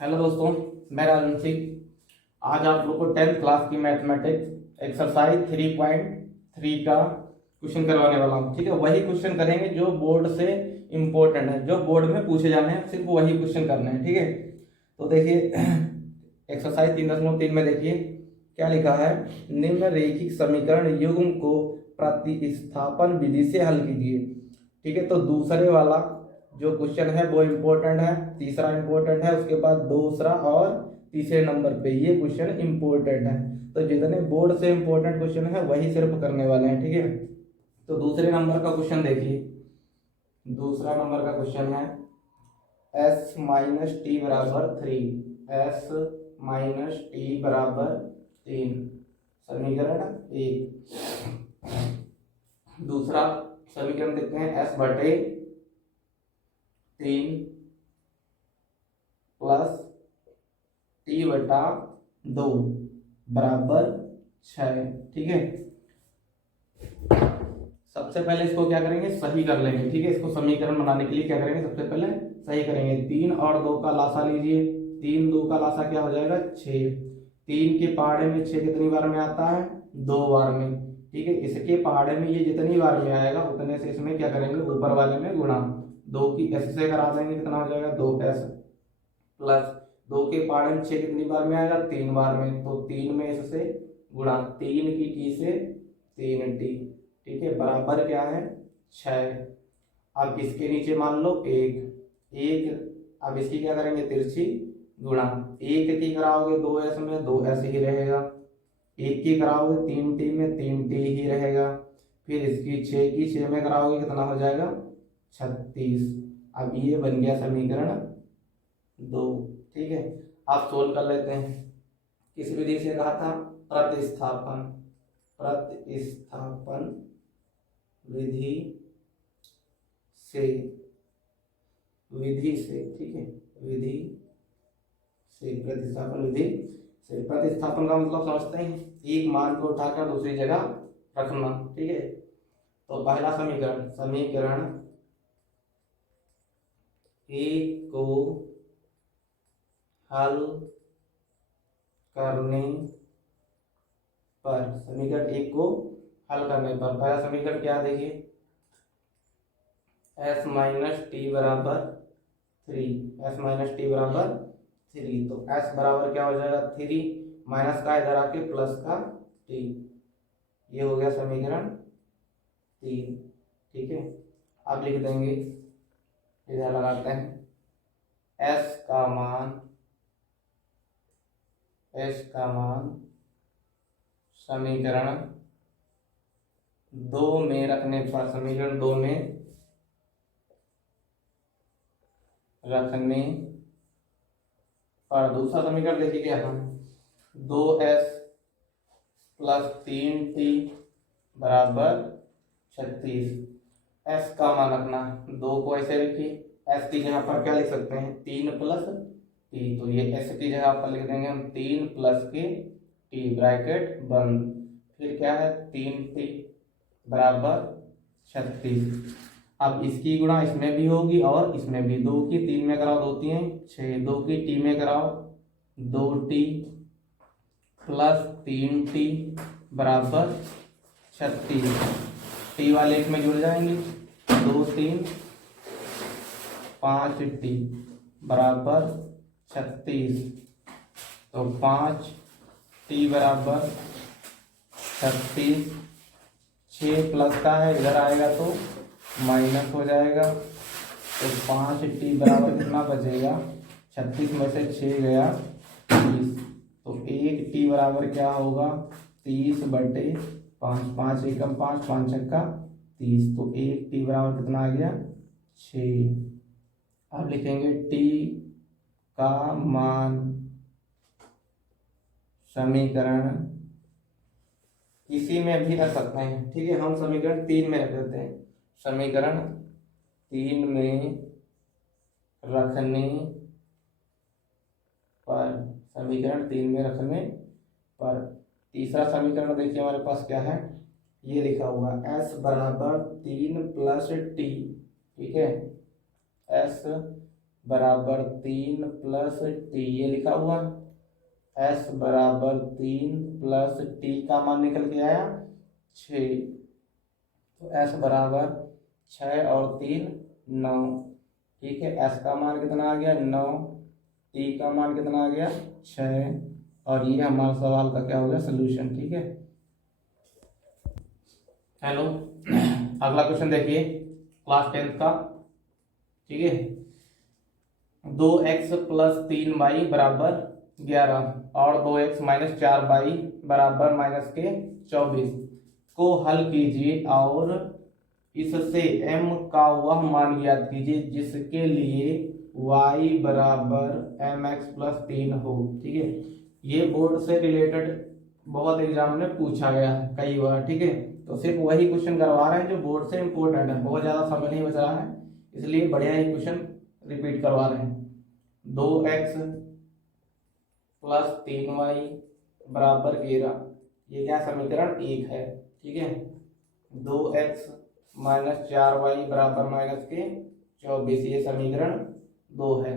Hello दोस्तों, मैं राजन सिंह। आज आप लोग को 10th क्लास की मैथमेटिक्स एक्सरसाइज 3.3 का क्वेश्चन करवाने वाला हूँ। ठीक है, वही क्वेश्चन करेंगे जो बोर्ड से इम्पोर्टेंट है, जो बोर्ड में पूछे जाने हैं, सिर्फ वही क्वेश्चन करने हैं। ठीक है, तो देखिए एक्सरसाइज 3.3 में देखिए क्या लिखा है। निम्न रैखिक समीकरण युग्म को प्रतिस्थापन विधि से हल कीजिए। ठीक है, तो दूसरे वाला जो क्वेश्चन है वो इम्पोर्टेंट है, तीसरा इम्पोर्टेंट है, उसके बाद दूसरा और तीसरे नंबर पे ये क्वेश्चन इम्पोर्टेंट है। तो जितने बोर्ड से इम्पोर्टेंट क्वेश्चन है वही सिर्फ करने वाले हैं। ठीक है, तो दूसरे नंबर का क्वेश्चन देखिए। दूसरा नंबर का क्वेश्चन है एस माइनस टी बराबर 3, एस माइनस टी बराबर 3, समीकरण 1। दूसरा समीकरण देखते हैं, एस बटे 3 प्लस टी बटा 2 बराबर 6। ठीक है, सबसे पहले इसको क्या करेंगे, सही कर लेंगे। ठीक है, इसको समीकरण बनाने के लिए क्या करेंगे, सबसे पहले सही करेंगे। 3 और 2 का लासा लीजिए। 3 2 का लासा क्या हो जाएगा, 6। 3 के पहाड़े में 6 कितनी बार में आता है, 2 बार में। ठीक है, इसके पहाड़े में ये जितनी बार में आएगा उतने से इसमें क्या करेंगे, ऊपर वाले में गुणा। 2 की एस से करा देंगे, कितना हो जाएगा, 2s प्लस 2 के पहाड़े में 6 कितनी बार में आएगा, 3 बार में, तो 3 में इससे गुणा, 3 की टी से 3t। ठीक है, बराबर क्या है, 6। अब इसके नीचे मान लो 1। अब इसकी क्या करेंगे, तिरछी गुणा। 1 की कराओगे 2s में, 2s ही रहेगा। 1 की कराओगे 3t में, 3t ही रहेगा। फिर इसकी 6 की 6 में कराओगे, कितना हो जाएगा, 36। अब ये बन गया समीकरण 2। ठीक है, आप सोल्व कर लेते हैं। किस विधि से कहा था, प्रतिस्थापन, प्रतिस्थापन विधि से, विधि से। ठीक है, विधि से, प्रतिस्थापन विधि से। प्रतिस्थापन का मतलब समझते हैं, एक मान को उठाकर दूसरी जगह रखना। ठीक है, तो पहला समीकरण, समीकरण एक को हल करने पर, समीकरण एक को हल करने पर पहला समीकरण क्या, देखिए एस माइनस टी बराबर 3, एस माइनस टी बराबर 3। तो एस बराबर क्या हो जाएगा, 3, माइनस का इधर आके प्लस का टी, ये हो गया समीकरण 3। ठीक है, अब लिख देंगे, इधर लगाते हैं, एस का मान, एस का मान समीकरण 2 में रखने पर, समीकरण 2 में रखने पर, दूसरा समीकरण देखिए क्या है, 2s प्लस 3t बराबर 36। s का मान रखना, 2 को ऐसे रखिए, s की जगह पर क्या लिख सकते हैं, 3 प्लस t, तो ये s की जगह पर लिख देंगे हम 3 प्लस के t, ब्रैकेट बंद। फिर क्या है, 3t बराबर 36। अब इसकी गुणा इसमें भी होगी और इसमें भी, 2 की 3 में कराओ, 2 3 6, 2 की t में कराओ 2t प्लस 3t बराबर 36। टी वाले एक में जुड़ जाएंगे, 2 3 5t बराबर 36। तो 5t बराबर 36, 6 प्लस का है, इधर आएगा तो माइनस हो जाएगा। तो 5t बराबर कितना बचेगा, 36 में से 6 गया 30। तो 1t बराबर क्या होगा, 30/5, 5 एकम 5, 5 छक्का 30। तो 1t बराबर कितना आ गया, 6। अब लिखेंगे t का मान समीकरण किसी में भी रख सकते हैं। ठीक है, हम समीकरण 3 में रख देते हैं, समीकरण 3 में रखने पर, समीकरण 3 में रखने पर। तीसरा समीकरण देखिए हमारे पास क्या है, ये लिखा हुआ s बराबर 3 प्लस टी। ठीक है, s बराबर 3 प्लस टी, ये लिखा हुआ। s बराबर 3 प्लस टी का मान निकल के आया 6, तो s बराबर 6 और 3 9। ठीक है, s का मान कितना आ गया 9, टी का मान कितना आ गया 6, और ये हमारा सवाल का क्या हो गया सोल्यूशन। ठीक है, हेलो। अगला क्वेश्चन देखिए क्लास 10th का। ठीक है, 2x प्लस 3y बराबर 11 और 2x माइनस 4y बराबर माइनस के 24 को हल कीजिए और इससे m का वह मान ज्ञात कीजिए जिसके लिए y बराबर mx प्लस 3 हो। ठीक है, ये बोर्ड से रिलेटेड बहुत एग्जाम में पूछा गया है कई बार। ठीक है, तो सिर्फ वही क्वेश्चन करवा रहे हैं जो बोर्ड से इंपॉर्टेंट है, बहुत ज़्यादा समय नहीं बच रहा है, इसलिए बढ़िया ही क्वेश्चन रिपीट करवा रहे हैं। 2x प्लस 3y बराबर 11, ये क्या समीकरण 1 है। ठीक है, 2x माइनस 4y बराबर माइनस के 24, ये समीकरण 2 है।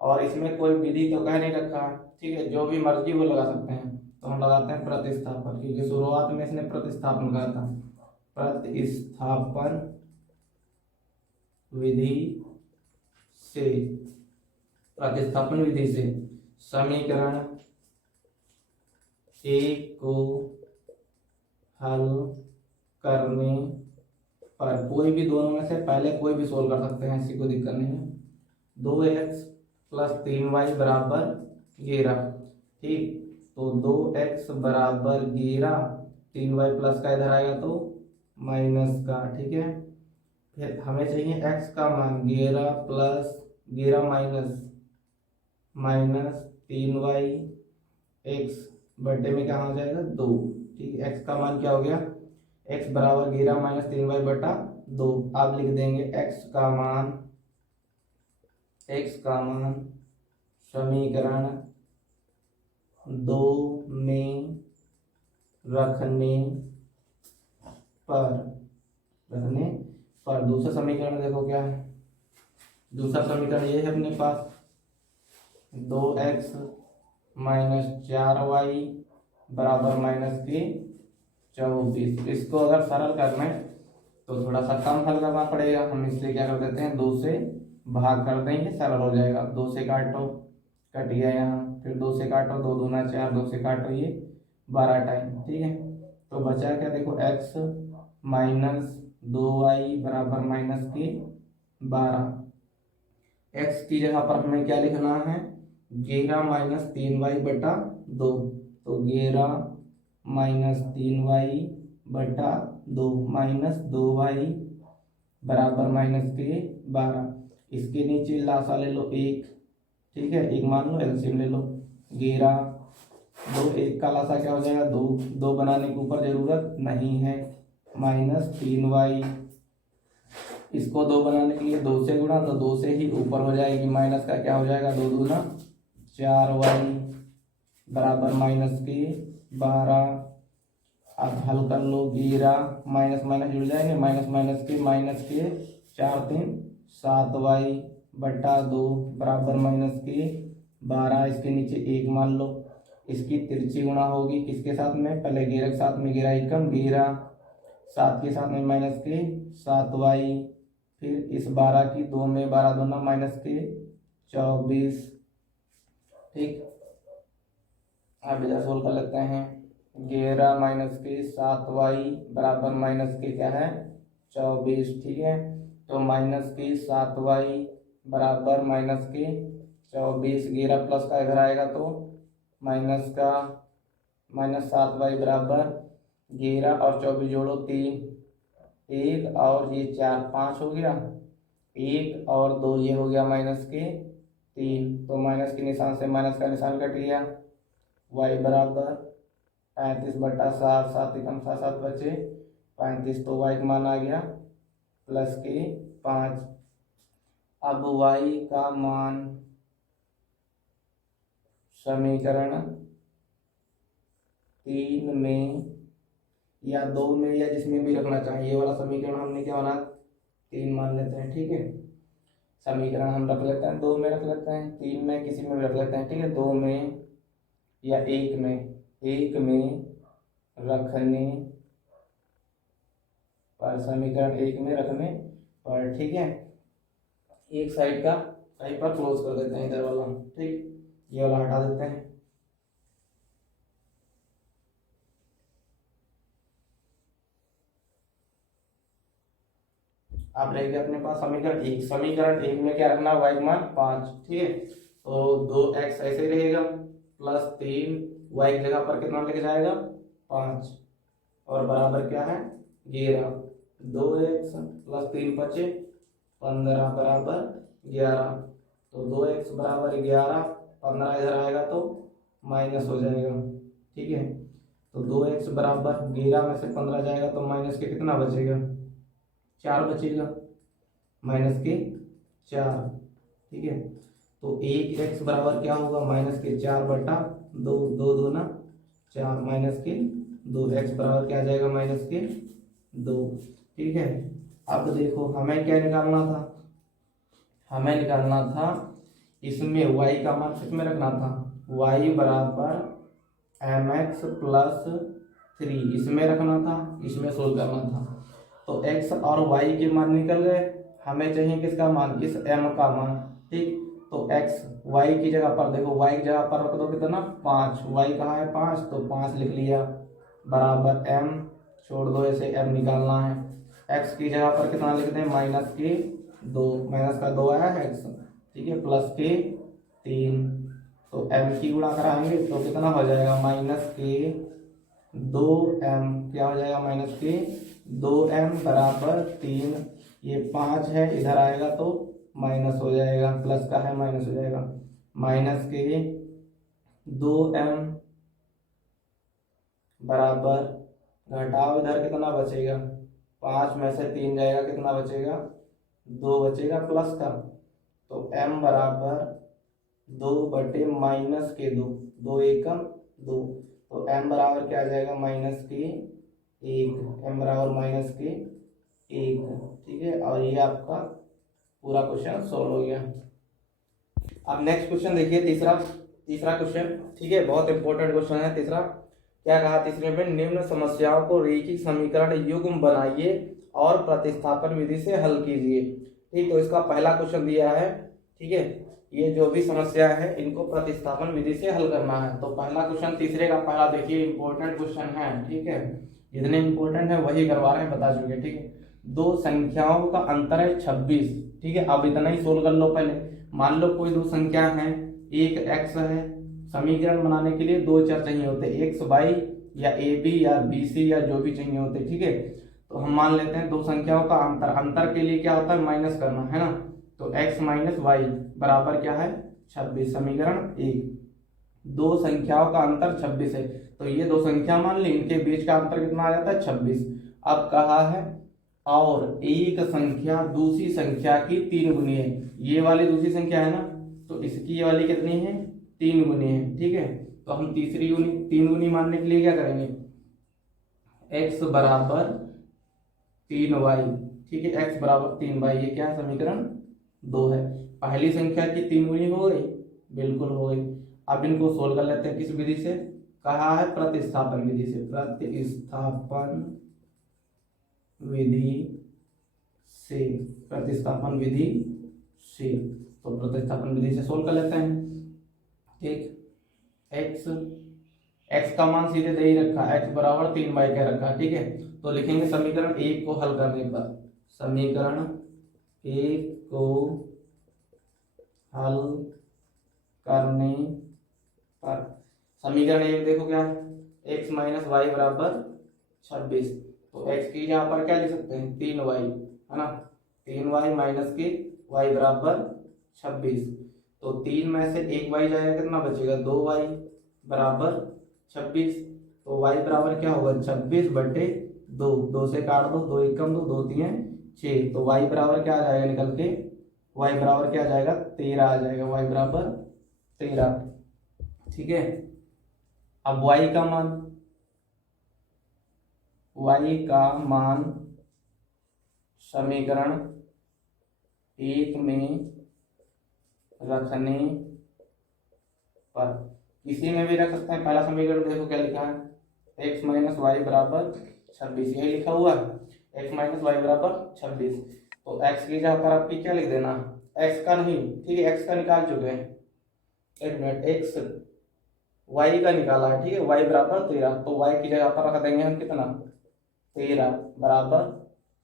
और इसमें कोई विधि तो कह नहीं रखा है। ठीक है, जो भी मर्जी वो लगा सकते हैं, तो हम लगाते हैं प्रतिस्थापन, क्योंकि शुरुआत में इसने प्रतिस्थापन कहा था। प्रतिस्थापन विधि से, प्रतिस्थापन विधि से समीकरण एक को हल करने पर, कोई भी दोनों में से पहले कोई भी सोल्व कर सकते हैं, ऐसी कोई दिक्कत नहीं है। 2x प्लस 3y बराबर 11। ठीक, तो 2x बराबर 11, 3y प्लस का इधर आएगा तो माइनस का। ठीक है, फिर हमें चाहिए x का मान, 11 प्लस 11 माइनस 3y, x बटे में क्या हो जाएगा 2। ठीक है, x का मान क्या हो गया, x बराबर 11 माइनस 3y बटा 2। आप लिख देंगे x का मान समीकरण 2 में रखने पर दूसरा समीकरण देखो क्या है। दूसरा समीकरण ये है अपने पास, 2x माइनस 4y बराबर माइनस के 24। इसको अगर सरल करना है तो थोड़ा सा कम हल करना पड़ेगा, हम इसलिए क्या कर देते हैं 2 से भाग कर देंगे, सरल हो जाएगा। 2 से काटो, कट गया यहाँ, फिर 2 से काटो, 2 दूना 4, 2 से काटो ये 12 टाइम। ठीक है, तो बचा क्या देखो, x माइनस 2y बराबर माइनस के 12। x की जगह पर हमें क्या लिखना है, 11 माइनस 3y बटा 2, तो 11 माइनस 3y बटा 2 माइनस 2y बराबर माइनस के 12। इसके नीचे लासा ले लो 1। ठीक है, एक मान लो, एलसीएम ले लो। 11 2, 1 का लासा क्या हो जाएगा 2, 2 बनाने के ऊपर जरूरत नहीं है, माइनस 3y, इसको 2 बनाने के लिए 2 से गुणा, तो 2 से ही ऊपर हो जाएगी, माइनस का क्या हो जाएगा 2 दूना 4y बराबर माइनस के 12। अब हल कर लो, 11 माइनस माइनस जुड़ जाएंगे, माइनस माइनस के 4 3 7y बटा 2 बराबर माइनस के 12। इसके नीचे 1 मान लो, इसकी तिरछी गुणा होगी किसके साथ में, पहले 11 के साथ में, 11 एकम 11, 7 के साथ में माइनस के 7y, फिर इस 12 की 2 में 12 दूना माइनस के 24। ठीक, अब इधर सोल्व कर लेते हैं। 11 माइनस के 7y बराबर माइनस के क्या है 24। ठीक है, तो माइनस के 7y बराबर माइनस के 24, 11 प्लस का इधर आएगा तो माइनस का, माइनस 7y बराबर 11 और 24 जोड़ो 3, 1 और ये 4 5 हो गया, 1 और 2 ये हो गया माइनस के 3, तो माइनस के निशान से माइनस का निशान कट गया। y बराबर 35 बटा 7, 7 एकम 7, 7 बचे 35, तो y का मान आ गया प्लस के 5। अब y का मान समीकरण 3 में या 2 में या जिसमें भी रखना चाहिए, ये वाला समीकरण हमने क्या बना 3 मान लेते हैं। ठीक है, समीकरण हम रख लेते हैं, 2 में रख लेते हैं, 3 में, किसी में भी रख लेते हैं, ठीक है। 2 में या 1 में, 1 में रखने पर, समीकरण 1 में रखने पर, ठीक है। एक साइड का कहीं पर क्लोज कर देते हैं, इधर वाला, ठीक, ये वाला हटा देते हैं। अब रहेगी अपने पास समीकरण 1, समीकरण 1 में क्या रखना है, y मान 5, ठीक है। तो 2x ऐसे ही रहेगा, प्लस 3 y की जगह पर कितना लेके जाएगा, 5, और बराबर क्या है, 11, 2x प्लस 3 बचे 15 बराबर 11, तो 2x बराबर 11, 15 इधर आएगा तो माइनस हो जाएगा, ठीक है। तो 2x बराबर 11 में से 15 जाएगा तो माइनस के कितना बचेगा, 4 बचेगा, माइनस के 4, ठीक है। तो 1x बराबर क्या होगा, माइनस के 4 बटा 2, 2 दूना 4, माइनस के 2x बराबर क्या आ जाएगा, माइनस के 2, ठीक है। अब देखो हमें क्या निकालना था, हमें निकालना था इसमें y का मान किसमें रखना था, y बराबर mx प्लस 3 इसमें रखना था, इसमें सोल्व करना था। तो x और y के मान निकल गए, हमें चाहिए किसका मान, इस m का मान, ठीक। तो x y की जगह पर देखो, y की जगह पर रख दो कितना, 5, y कहाँ है 5, तो 5 लिख लिया, बराबर m, छोड़ दो ऐसे, m निकालना है। x की जगह पर कितना लिख दें, माइनस के 2, माइनस का 2 आया है x, ठीक है, प्लस के 3, तो m की गुणा कराएंगे तो कितना हो जाएगा, माइनस के 2m, क्या हो जाएगा, माइनस के 2m बराबर 3, ये 5 है, इधर आएगा तो माइनस हो जाएगा, प्लस का है माइनस हो जाएगा, माइनस के 2m बराबर, घटाओ इधर कितना बचेगा, 5 में से 3 जाएगा, कितना बचेगा, 2 बचेगा प्लस का, तो m बराबर 2 बटे माइनस के 2, 2 एकम 2, तो m बराबर क्या आ जाएगा, माइनस के 1, m बराबर माइनस के 1, ठीक है। और ये आपका पूरा क्वेश्चन सॉल्व हो गया। अब नेक्स्ट क्वेश्चन देखिए, तीसरा क्वेश्चन, ठीक है, बहुत इंपॉर्टेंट क्वेश्चन है तीसरा। क्या कहा तीसरे में, निम्न समस्याओं को रैखिक समीकरण युग्म बनाइए और प्रतिस्थापन विधि से हल कीजिए, ठीक। तो इसका पहला क्वेश्चन दिया है, ठीक है, ये जो भी समस्या है इनको प्रतिस्थापन विधि से हल करना है। तो पहला क्वेश्चन तीसरे का पहला देखिए, इंपॉर्टेंट क्वेश्चन है, ठीक है, जितने इंपॉर्टेंट है वही करवा रहे हैं, बता चुके, ठीक है। दो संख्याओं का अंतर है 26, ठीक है। अब इतना ही सोल्व कर लो पहले। मान लो कोई दो संख्या है, एक x है, समीकरण बनाने के लिए दो चर चाहिए होते, एक्स वाई या ए बी या बी सी या जो भी चाहिए होते, ठीक है। तो हम मान लेते हैं दो संख्याओं का अंतर, अंतर के लिए क्या होता है, माइनस करना है ना। तो x माइनस वाई बराबर क्या है, 26, समीकरण 1। दो संख्याओं का अंतर 26 है, तो ये दो संख्या मान ली, इनके बीच का अंतर कितना आ जाता है, 26। अब कहा है और एक संख्या दूसरी संख्या की 3 गुनी है, ये वाली दूसरी संख्या है ना, तो इसकी ये वाली कितनी है, 3 गुनी है, ठीक है। तो हम तीसरी गुनी 3 गुनी मानने के लिए क्या करेंगे, x बराबर 3y, ठीक है, x बराबर 3y, ये क्या है, समीकरण 2 है। पहली संख्या की 3 गुनी हो गई, बिल्कुल हो गई। अब इनको सोल्व कर लेते हैं, किस विधि से, कहा है प्रतिस्थापन विधि से, प्रतिस्थापन विधि से, प्रतिस्थापन विधि से। तो प्रतिस्थापन विधि से सोल्व कर लेते हैं, ठीक। x का मान सीधे दे ही रखा, x बराबर 3y कह रखा, ठीक है। तो लिखेंगे समीकरण 1 को हल करने पर, समीकरण 1 को हल करने पर, समीकरण 1 देखो क्या है, x माइनस वाई बराबर 26, तो x की यहाँ पर क्या लिख सकते हैं, 3y, है ना, 3y माइनस के y बराबर 26, तो 3 में से 1 y जाएगा, कितना बचेगा, 2y बराबर 26, तो y बराबर क्या होगा, 26 बटे 2, 2 से काट दो, 2 एकम 2, 2 3 6, तो y बराबर क्या आ जाएगा निकल के, y बराबर क्या आ जाएगा, 13 आ जाएगा, y बराबर 13, ठीक है। अब y का मान समीकरण 1 में रखने पर, किसी में भी रख सकते हैं। पहला समीकरण देखो क्या लिखा है, x माइनस वाई बराबर 26, यही लिखा हुआ है, x माइनस वाई बराबर 26। तो x की जगह पर आपकी क्या लिख देना, x का नहीं, ठीक है, x का निकाल चुके हैं, एक मिनट, x y का निकाला है, ठीक है, y बराबर 13, तो y की जगह पर रख देंगे हम कितना, 13 बराबर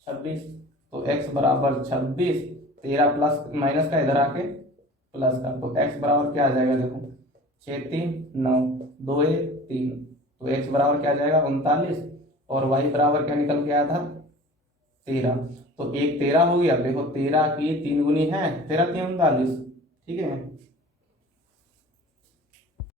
26। तो x बराबर 26, 13 प्लस माइनस का इधर आके प्लस का, तो x बराबर क्या आ जाएगा, देखो 6 3 9 2 1 3, तो x बराबर क्या आ जाएगा 39, और y बराबर क्या निकल के आया था 13। तो एक 13 हो गया, देखो 13 की 3 गुनी है 13 3 39, ठीक है,